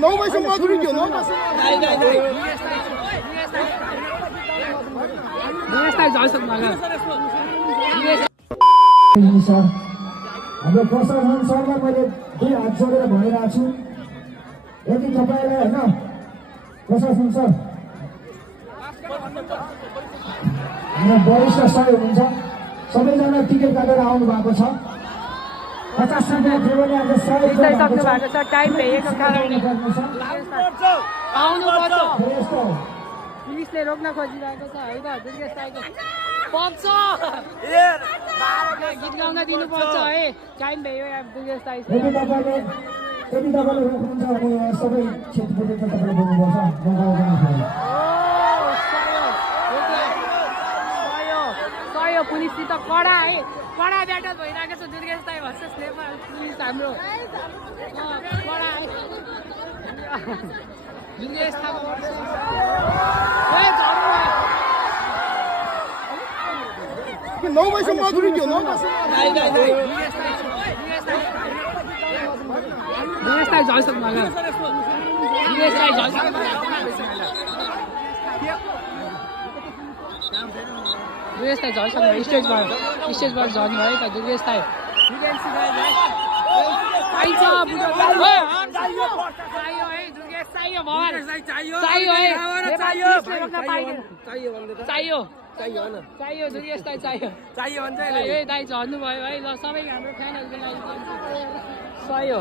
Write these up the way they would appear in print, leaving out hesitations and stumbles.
9 बजीसम्म अधुरी के हो 9 बजी हाम्रो प्रशासन सरलाई मैले 2 हात जोडेर भनिरहेको छु यदि तपाईलाई हैन प्रशासन सर हाम्रो वरिष्ठ सहयोग हुन्छ सबैजना टिकट काटेर आउनु भएको छ 50 रुपैयाँ थियो भने आज सहयोग सक्नु भएको छ टाइम भएको कारणले आउनु पर्छ पुलिसले रोक्न खोजिरहेको छ है त दुर्गेश दाइको पक्ष गीत गाउन दिनुपर्छ है टाइम भयो यार दुर्गेश दाइ यदि तपाईले रोक्नुहुन्छ भने सबै क्षेत्रबाट तपाईले बोल्नुपर्छ सहयोग पुलिससित कडा है कडा ब्याटल भइरहेको छ दुर्गेश दाइ भर्सेस नेपाल पुलिस हाम्रो कडा है दुर्गेश थापा कि 9 बजीसम्म अधुरी के हो 9 बजी दुर्गेश दाइ झन् सक्नु होला दुर्गेश दाइ झन् सक्नु दुर्गेश दाइ झन् सक्नु स्टेजबाट झर्नु भयो त दुर्गेश दाइ चाहियो है दुर्गेश चाहियो भगवान चाहियो है चाहियो दुर्गेश दाइ चाहियो भन्छ है दाइ झर्नु भयो है ल सबै हाम्रो फ्यानहरूको लागि सही हो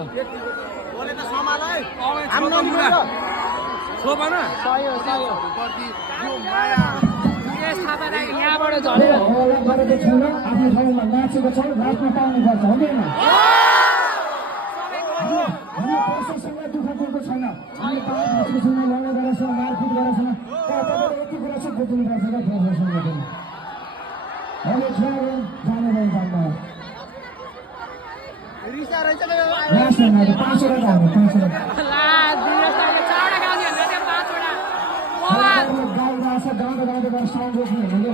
दुर्गेश थापा दाइ यहाँबाट झरेर आफ्नो ठाउँमा नाचेको छ नाच्न पाउनुपर्छ हुँदैन हामी प्रशासनलाई दुःख दिएको छैन हामी पावर भाषासँग लडाइँ गरेको छैन मारपिट गरेको छैन तर तपाईँले यति कुरा चाहिँ बुझ्नुपर्छ क्या प्रशासनले पनि अहिले खेलाएर जाने भयो जान्न लास्टमा 5 वटा हाल्नु 5 वटा गाउँदा गाउँदा गएर साउन्ड रोक्नु भनेको